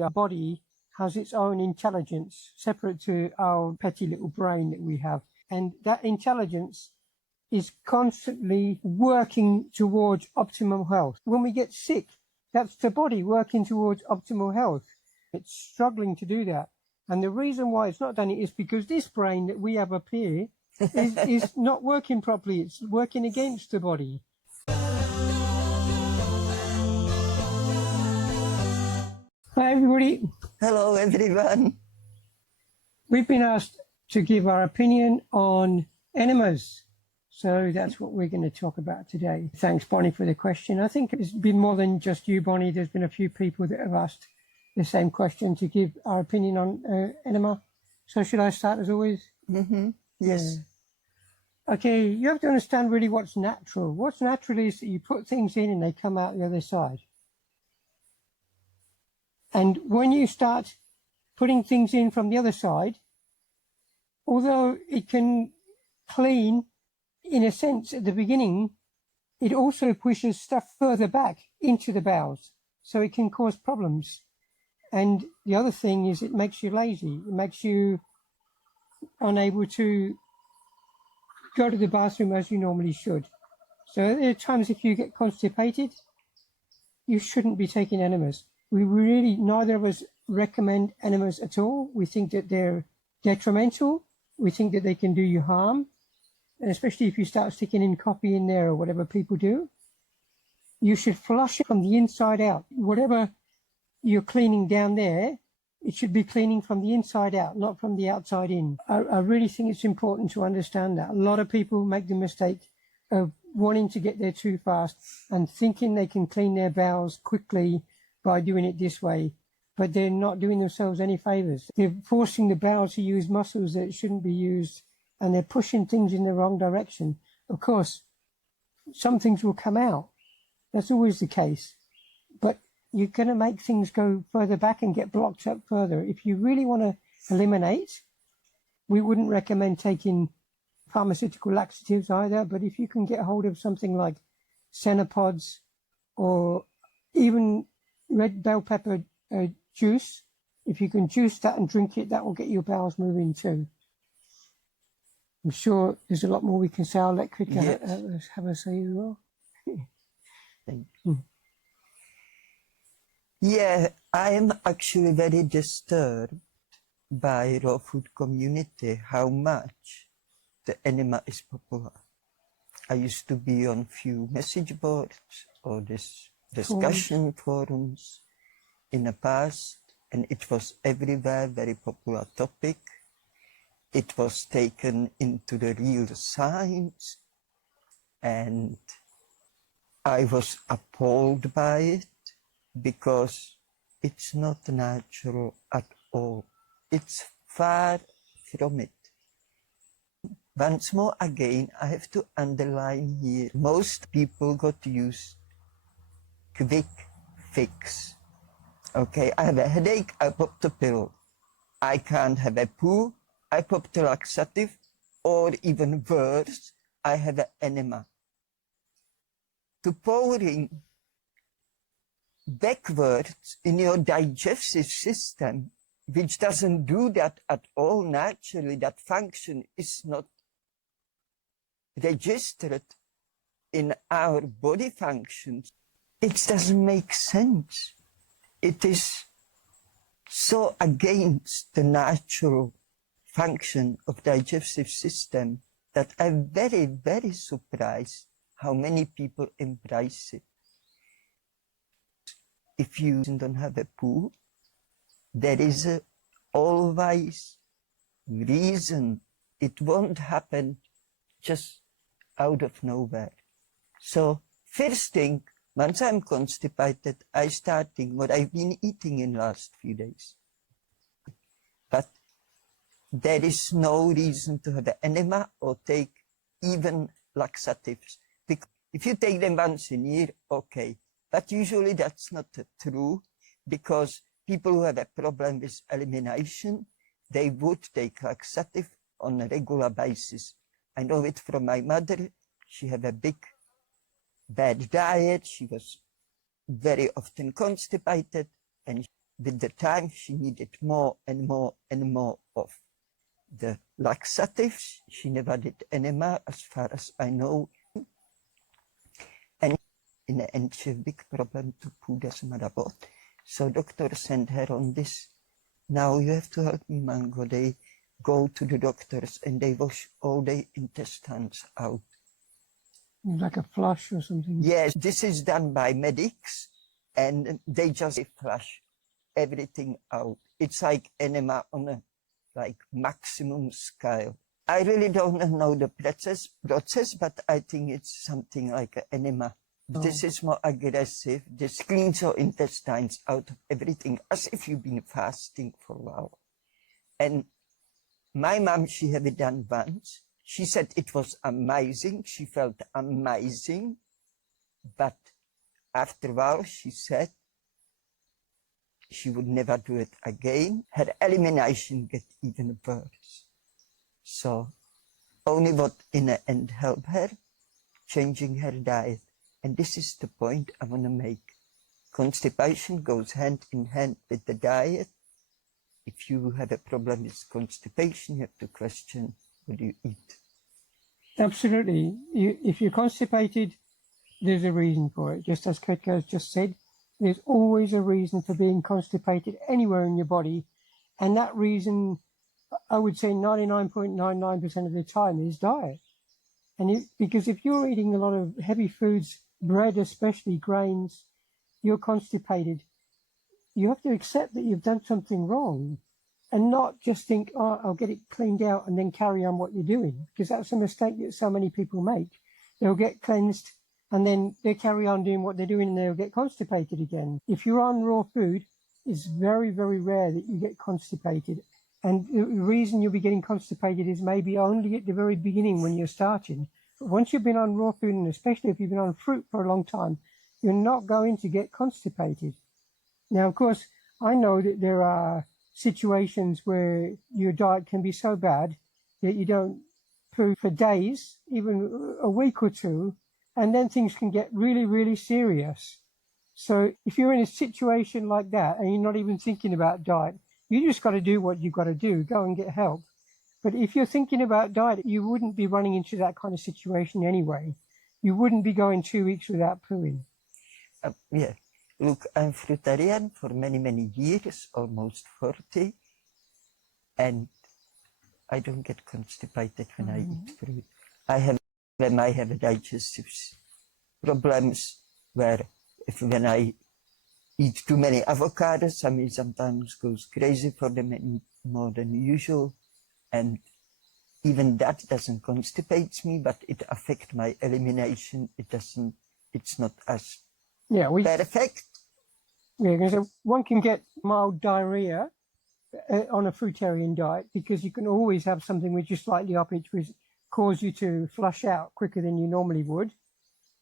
Our body has its own intelligence separate to our petty little brain that we have. And that intelligence is constantly working towards optimal health. When we get sick, that's the body working towards optimal health. It's struggling to do that. And the reason why it's not done it is because this brain that we have up here is not working properly. It's working against the body. Hi, everybody. Hello, everyone. We've been asked to give our opinion on enemas. So that's what we're going to talk about today. Thanks, Bonnie, for the question. I think it's been more than just you, Bonnie. There's been a few people that have asked the same question to give our opinion on enema. So should I start as always? Mm-hmm. Yes. Okay, you have to understand really what's natural. What's natural is that you put things in and they come out the other side. And when you start putting things in from the other side, although it can clean in a sense at the beginning, it also pushes stuff further back into the bowels. So it can cause problems. And the other thing is it makes you lazy. It makes you unable to go to the bathroom as you normally should. So there are times if you get constipated, you shouldn't be taking enemas. We really, neither of us recommend enemas at all. We think that they're detrimental. We think that they can do you harm. And especially if you start sticking in coffee in there or whatever people do, you should flush it from the inside out. Whatever you're cleaning down there, it should be cleaning from the inside out, not from the outside in. I really think it's important to understand that. A lot of people make the mistake of wanting to get there too fast and thinking they can clean their bowels quickly by doing it this way, but they're not doing themselves any favors. They're forcing the bowel to use muscles that shouldn't be used, and they're pushing things in the wrong direction. Of course, some things will come out. That's always the case. But you're going to make things go further back and get blocked up further. If you really want to eliminate, we wouldn't recommend taking pharmaceutical laxatives either, but if you can get hold of something like senna pods or even red bell pepper juice, if you can juice that and drink it, that will get your bowels moving too. I'm sure there's a lot more we can say. I'll let Kritika have a say as well. Thank you. Yeah, I am actually very disturbed by raw food community, how much the enema is popular. I used to be on few message boards or this discussion forums in the past, and it was everywhere very popular topic. It was taken into the real science, and I was appalled by it because it's not natural at all. It's far from it. Once more again, I have to underline here, most people got used quick fix. Okay, I have a headache, I pop the pill. I can't have a poo, I pop the laxative, or even worse, I have an enema. To pouring backwards in your digestive system, which doesn't do that at all naturally, that function is not registered in our body functions. It doesn't make sense. It is so against the natural function of digestive system that I'm very, very surprised how many people embrace it. If you don't have a poo, there is always reason. It won't happen just out of nowhere. So first thing, once I'm constipated, I start thinking what I've been eating in the last few days. But there is no reason to have an enema or take even laxatives. Because if you take them once a year, okay. But usually that's not true, because people who have a problem with elimination, they would take laxative on a regular basis. I know it from my mother. She had a big bad diet. She was very often constipated, and with the time, she needed more and more and more of the laxatives. She never did enema, as far as I know. And in the end, she had a big problem to poo as motherboard. So doctor sent her on this. Now you have to help me, Mango. They go to the doctors and they wash all the intestines out. Like a flush or something? Yes, this is done by medics, and they just flush everything out. It's like enema on a maximum scale. I really don't know the process, but I think it's something like an enema. Oh. This is more aggressive. This cleans your intestines out of everything, as if you've been fasting for a while. And my mom, she had it done once. She said it was amazing. She felt amazing. But after a while, she said she would never do it again. Her elimination get even worse. So only what in the end helped her, changing her diet. And this is the point I want to make. Constipation goes hand in hand with the diet. If you have a problem with constipation, you have to question what you eat. Absolutely. If you're constipated, there's a reason for it. Just as Ketka has just said, there's always a reason for being constipated anywhere in your body. And that reason, I would say 99.99% of the time, is diet. And because if you're eating a lot of heavy foods, bread especially, grains, you're constipated. You have to accept that you've done something wrong and not just think, oh, I'll get it cleaned out and then carry on what you're doing, because that's a mistake that so many people make. They'll get cleansed and then they carry on doing what they're doing and they'll get constipated again. If you're on raw food, it's very, very rare that you get constipated. And the reason you'll be getting constipated is maybe only at the very beginning when you're starting. But once you've been on raw food, and especially if you've been on fruit for a long time, you're not going to get constipated. Now, of course, I know that there are situations where your diet can be so bad that you don't poo for days, even a week or two, and then things can get really, really serious. So if you're in a situation like that and you're not even thinking about diet, you just got to do what you've got to do, go and get help. But if you're thinking about diet, you wouldn't be running into that kind of situation anyway. You wouldn't be going 2 weeks without pooing. Yeah. Look, I'm Fruitarian for many, many years, almost 40, and I don't get constipated when I eat fruit. When I have digestive problems, where when I eat too many avocados, I mean, sometimes goes crazy for them and eat more than usual, and even that doesn't constipate me, but it affects my elimination. It's not as perfect. Yeah, because one can get mild diarrhea on a fruitarian diet because you can always have something which is slightly up, which will cause you to flush out quicker than you normally would.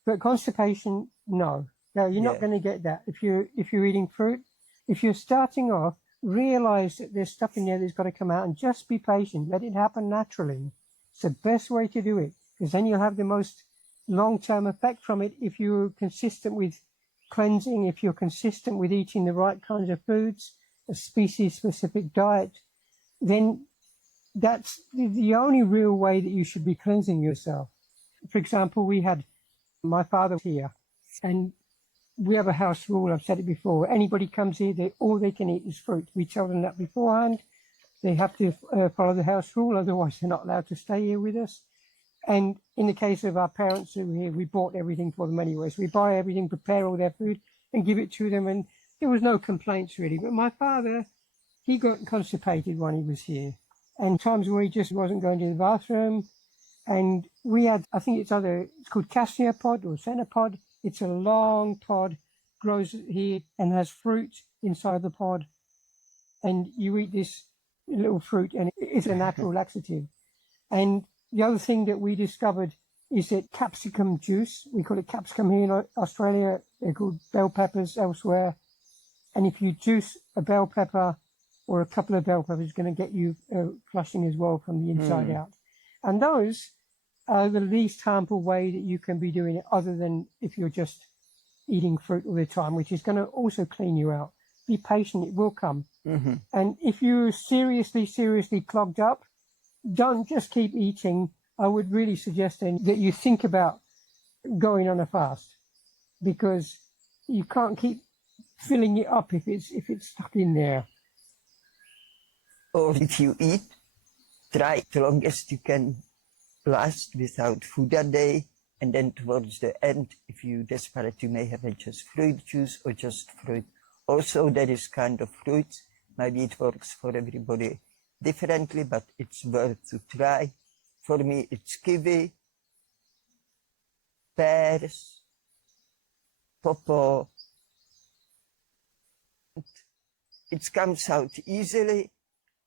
But constipation, no. No, you're not going to get that if you're eating fruit. If you're starting off, realize that there's stuff in there that's got to come out and just be patient. Let it happen naturally. It's the best way to do it, because then you'll have the most long-term effect from it if you're consistent with cleansing, if you're consistent with eating the right kinds of foods, a species-specific diet, then that's the only real way that you should be cleansing yourself. For example, we had my father here, and we have a house rule. I've said it before. Anybody comes here, all they can eat is fruit. We tell them that beforehand. They have to follow the house rule, otherwise they're not allowed to stay here with us. And in the case of our parents who were here, we bought everything for them anyway. So we buy everything, prepare all their food and give it to them. And there was no complaints really. But my father, he got constipated when he was here. And times where he just wasn't going to the bathroom. And we had, I think it's called cassia pod or senna pod. It's a long pod, grows here and has fruit inside the pod. And you eat this little fruit and it's a natural laxative. And the other thing that we discovered is that capsicum juice, we call it capsicum here in Australia, they're called bell peppers elsewhere. And if you juice a bell pepper or a couple of bell peppers, it's going to get you flushing as well from the inside out. And those are the least harmful way that you can be doing it, other than if you're just eating fruit all the time, which is going to also clean you out. be patient, it will come. Mm-hmm. And if you're seriously clogged up, don't just keep eating. I would really suggest then that you think about going on a fast, because you can't keep filling it up if it's stuck in there. Or if you eat, try the longest you can last without food a day, and then towards the end, if you're desperate, you may have just fruit juice or just fruit. Also, there is kind of fruits. Maybe it works for everybody differently, but it's worth to try. For me, it's kiwi, pears, pawpaw. It comes out easily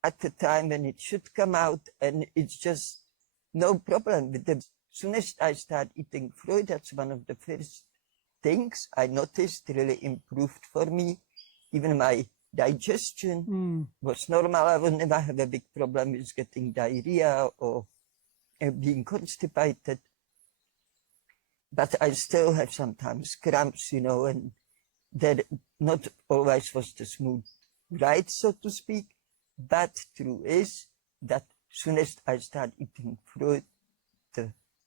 at the time when it should come out, and it's just no problem with them. As soon as I start eating fruit, that's one of the first things I noticed really improved for me. Even my digestion was normal. I would never have a big problem with getting diarrhea or being constipated. But I still have sometimes cramps, you know, and that not always was the smooth ride, so to speak. But true is that soon as I start eating fruit,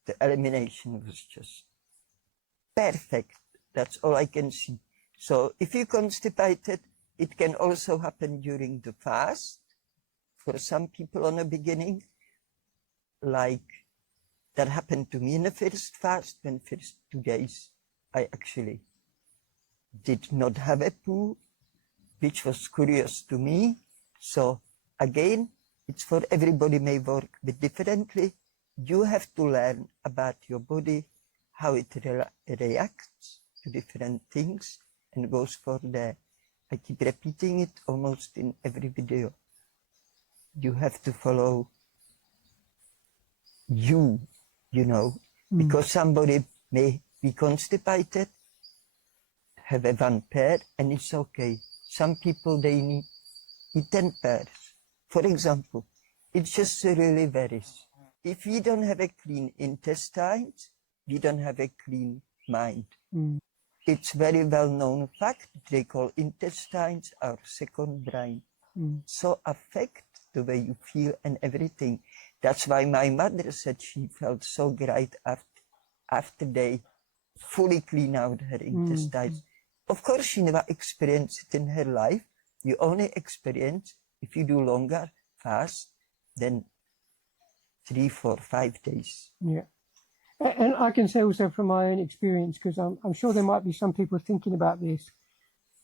the elimination was just perfect. That's all I can see. So if you're constipated, it can also happen during the fast. For some people on the beginning, like that happened to me in the first fast, when first 2 days I actually did not have a poo, which was curious to me. So again, it's for everybody, may work a bit differently. You have to learn about your body, how it reacts to different things, and goes for there. I keep repeating it almost in every video. You have to follow you know, because somebody may be constipated, have a 1 pair, and it's okay. Some people, they need 10 pairs. For example, it just really varies. If we don't have a clean intestines, we don't have a clean mind. It's very well-known fact. They call intestines our second brain. So affect the way you feel and everything. That's why my mother said she felt so great after they fully clean out her intestines. Of course, she never experienced it in her life. You only experience if you do longer fast than 3, 4, 5 days. Yeah. And I can say also from my own experience, because I'm sure there might be some people thinking about this,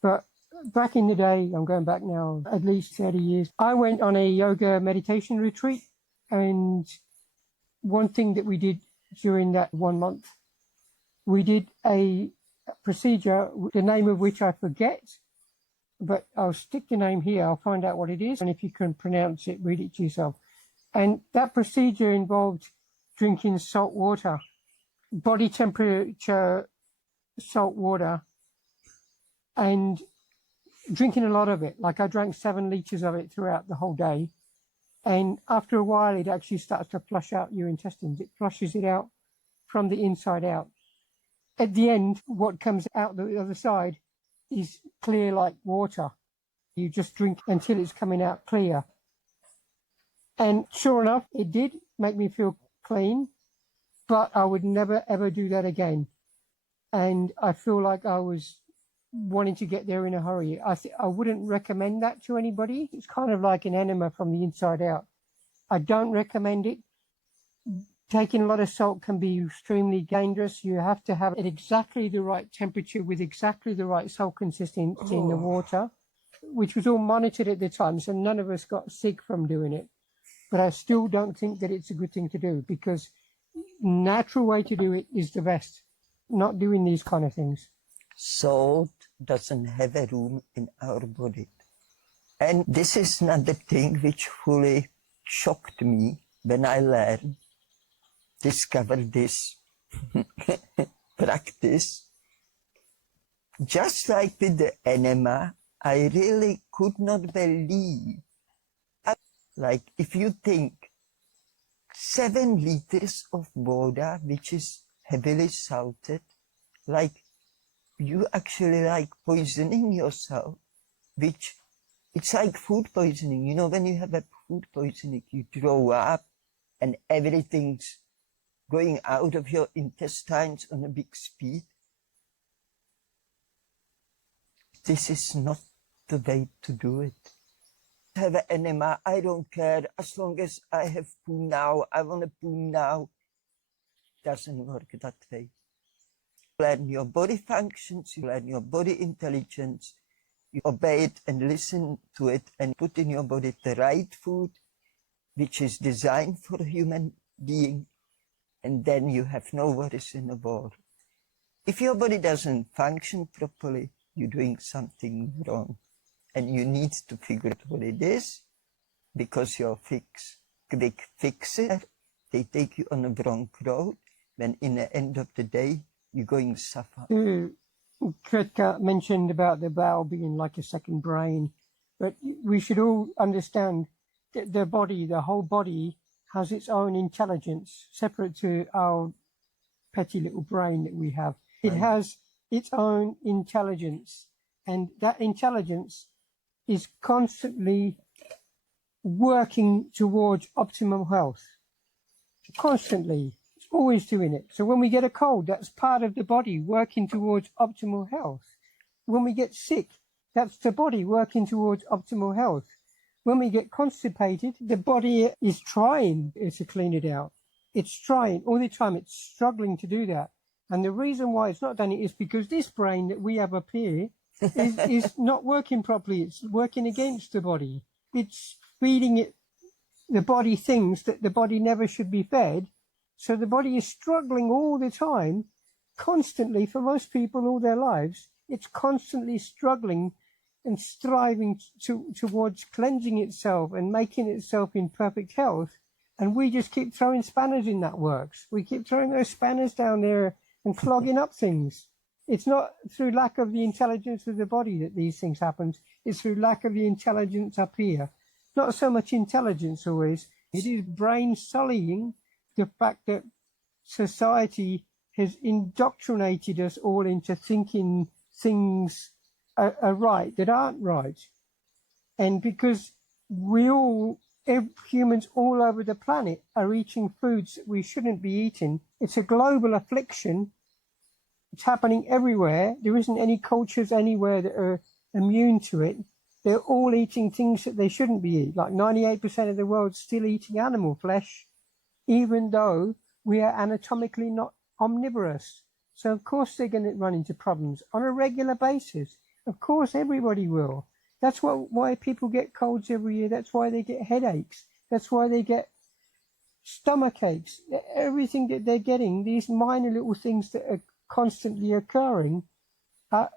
but back in the day, I'm going back now at least 30 years, I went on a yoga meditation retreat, and one thing that we did during that 1 month, we did a procedure, the name of which I forget, but I'll stick the name here, I'll find out what it is, and if you can pronounce it, read it to yourself. And that procedure involved drinking salt water, body temperature salt water, and drinking a lot of it. Like I drank 7 liters of it throughout the whole day. And after a while, it actually starts to flush out your intestines. It flushes it out from the inside out. At the end, what comes out the other side is clear like water. You just drink until it's coming out clear. And sure enough, it did make me feel clean, but I would never, ever do that again. And I feel like I was wanting to get there in a hurry. I wouldn't recommend that to anybody. It's kind of like an enema from the inside out. I don't recommend it. Taking a lot of salt can be extremely dangerous. You have to have it exactly the right temperature with exactly the right salt consistency in the water, which was all monitored at the time, so none of us got sick from doing it. But I still don't think that it's a good thing to do, because natural way to do it is the best, not doing these kind of things. Salt doesn't have a room in our body. And this is another thing which fully shocked me when I discovered this practice. Just like with the enema, I really could not believe. Like if you think 7 liters of water, which is heavily salted, like you actually like poisoning yourself which it's like food poisoning. You know, when you have a food poisoning, you throw up and everything's going out of your intestines on a big speed. This is not the way to do it. Have an enema, I don't care, as long as I have poo now, I want to poo now. Doesn't work that way. You learn your body functions, you learn your body intelligence, you obey it and listen to it and put in your body the right food, which is designed for a human being, and then you have no worries in the world. If your body doesn't function properly, you're doing something wrong. And you need to figure out what it is, because your quick fixer, they take you on a wrong road, when in the end of the day, you're going to suffer. Kretka mentioned about the bowel being like a second brain, but we should all understand that the body, the whole body, has its own intelligence, separate to our petty little brain that we have. It has its own intelligence, and that intelligence is constantly working towards optimal health. Constantly. It's always doing it. So when we get a cold, that's part of the body working towards optimal health. When we get sick, that's the body working towards optimal health. When we get constipated, the body is trying to clean it out. It's trying all the time. It's struggling to do that. And the reason why it's not done it is because this brain that we have up here is not working properly. It's working against the body. It's feeding it, the body, things that the body never should be fed. So the body is struggling all the time, constantly, for most people all their lives. It's constantly struggling and striving towards cleansing itself and making itself in perfect health. And we just keep throwing spanners in that works. We keep throwing those spanners down there and clogging up things. It's not through lack of the intelligence of the body that these things happen. It's through lack of the intelligence up here. Not so much intelligence always. It is brain sullying the fact that society has indoctrinated us all into thinking things are right that aren't right. And because humans all over the planet are eating foods that we shouldn't be eating, it's a global affliction. It's happening everywhere. There isn't any cultures anywhere that are immune to it. They're all eating things that they shouldn't be eating. Like 98% of the world's still eating animal flesh, even though we are anatomically not omnivorous. So of course they're going to run into problems on a regular basis. Of course everybody will. That's why people get colds every year. That's why they get headaches. That's why they get stomach aches. Everything that they're getting, these minor little things that are constantly occurring, are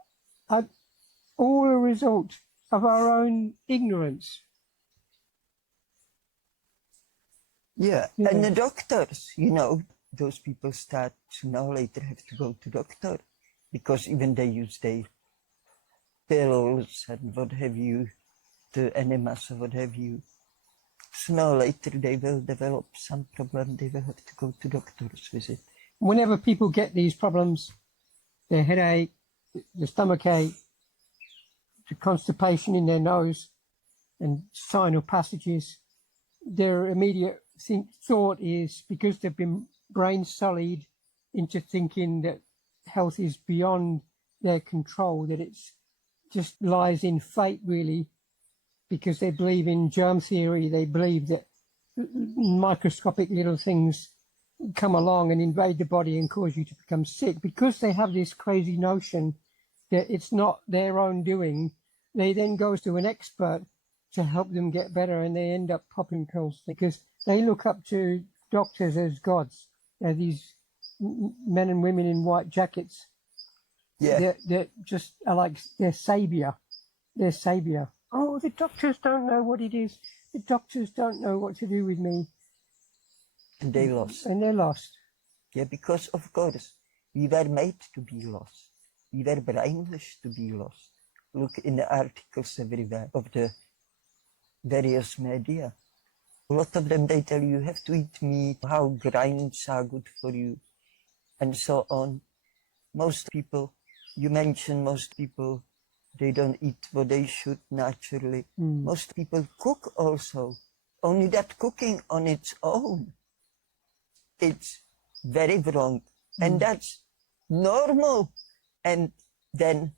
all a result of our own ignorance. Yeah, and the doctors, you know, those people start sooner or later have to go to doctor, because even they use their pills and what have you, the enemas or what have you. Sooner or later they will develop some problem, they will have to go to doctor's visit. Whenever people get these problems, the headache, the stomach ache, the constipation in their nose and sinus passages, their immediate thought is, because they've been brain sullied into thinking that health is beyond their control, that it's just lies in fate really, because they believe in germ theory. They believe that microscopic little things come along and invade the body and cause you to become sick. Because they have this crazy notion that it's not their own doing, they then go to an expert to help them get better, and they end up popping pills because they look up to doctors as gods. They're these men and women in white jackets. Yeah. They're just like their savior. Their savior. Oh, the doctors don't know what it is. The doctors don't know what to do with me. And they lost. And they're lost. Yeah, because of course, we were made to be lost. We were brainwashed to be lost. Look in the articles everywhere of the various media. A lot of them, they tell you have to eat meat, how grinds are good for you, and so on. Most people, you mentioned most people They don't eat what they should naturally. Mm. Most people cook also. Only that cooking on its own, it's very wrong. And that's normal. And then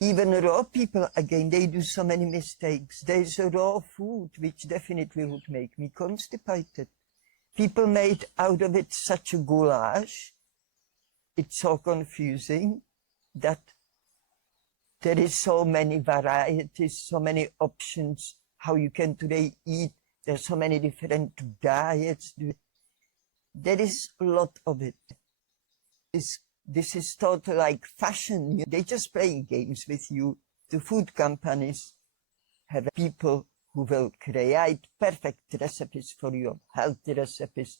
even raw people, again, they do so many mistakes. There's a raw food which definitely would make me constipated. People made out of it such a goulash. It's so confusing that there is so many varieties, so many options, how you can today eat. There's so many different diets. There is a lot of it. This is totally like fashion. They're just playing games with you. The food companies have people who will create perfect recipes for you, healthy recipes.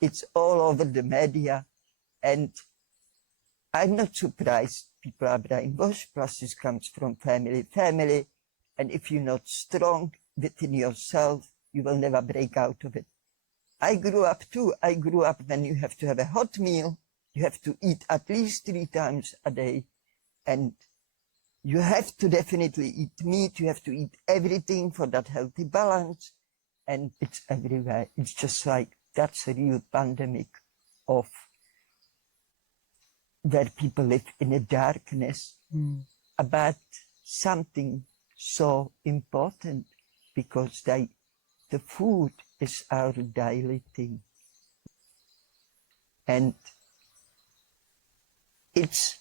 It's all over the media. And I'm not surprised people are brainwashed. Plus, this comes from family. And if you're not strong within yourself, you will never break out of it. I grew up too. I grew up when you have to have a hot meal. You have to eat at least 3 times a day. And you have to definitely eat meat. You have to eat everything for that healthy balance. And it's everywhere. It's just like, that's a real pandemic of where people live in a darkness about something so important, because the food is our daily thing. And it's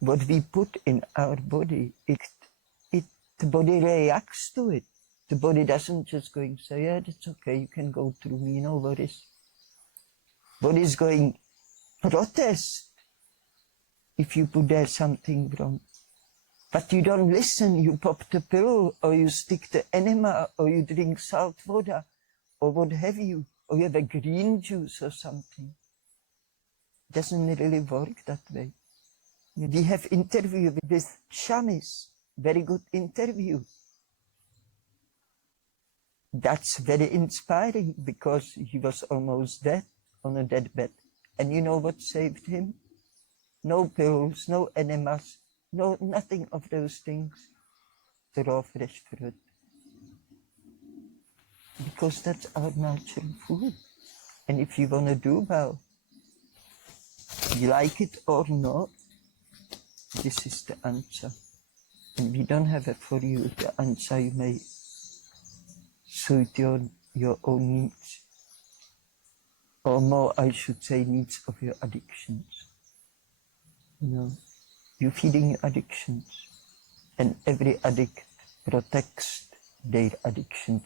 what we put in our body. The body reacts to it. The body doesn't just go and say, yeah, that's okay, you can go through me, no worries. Body's going protest if you put there something wrong. But you don't listen, you pop the pill, or you stick the enema, or you drink salt water, or what have you, or you have a green juice or something. It doesn't really work that way. We have interview with Shamis, very good interview. That's very inspiring, because he was almost dead, on a deathbed. And you know what saved him? No pills, no enemas, no, nothing of those things. The raw fresh fruit. Because that's our natural food. And if you want to do well, you like it or not, this is the answer. And we don't have it for you, the answer. You may suit your own needs. Or more, I should say, needs of your addictions. You know, you're feeding your addictions. And every addict protects their addictions,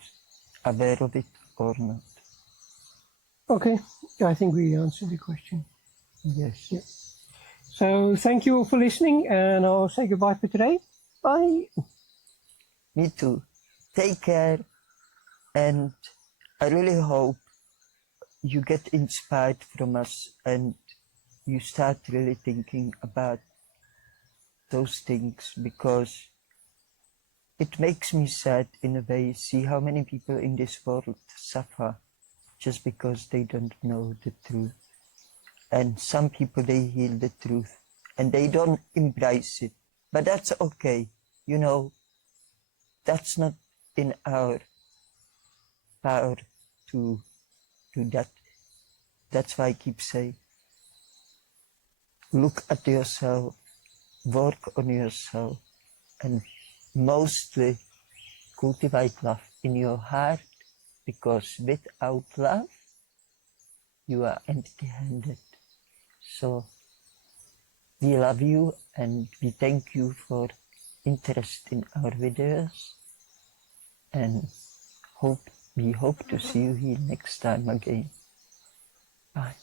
aware of it or not. Okay, I think we answered the question. Yes. Yeah. So thank you all for listening, and I'll say goodbye for today. Bye. Me too. Take care, and I really hope you get inspired from us and you start really thinking about those things, because it makes me sad in a way, see how many people in this world suffer just because they don't know the truth. And some people, they hear the truth and they don't embrace it. But that's okay. You know, that's not in our power to do that. That's why I keep saying, look at yourself, work on yourself, and mostly cultivate love in your heart, because without love, you are empty-handed. So we love you and we thank you for interest in our videos, and we hope to see you here next time again. Bye.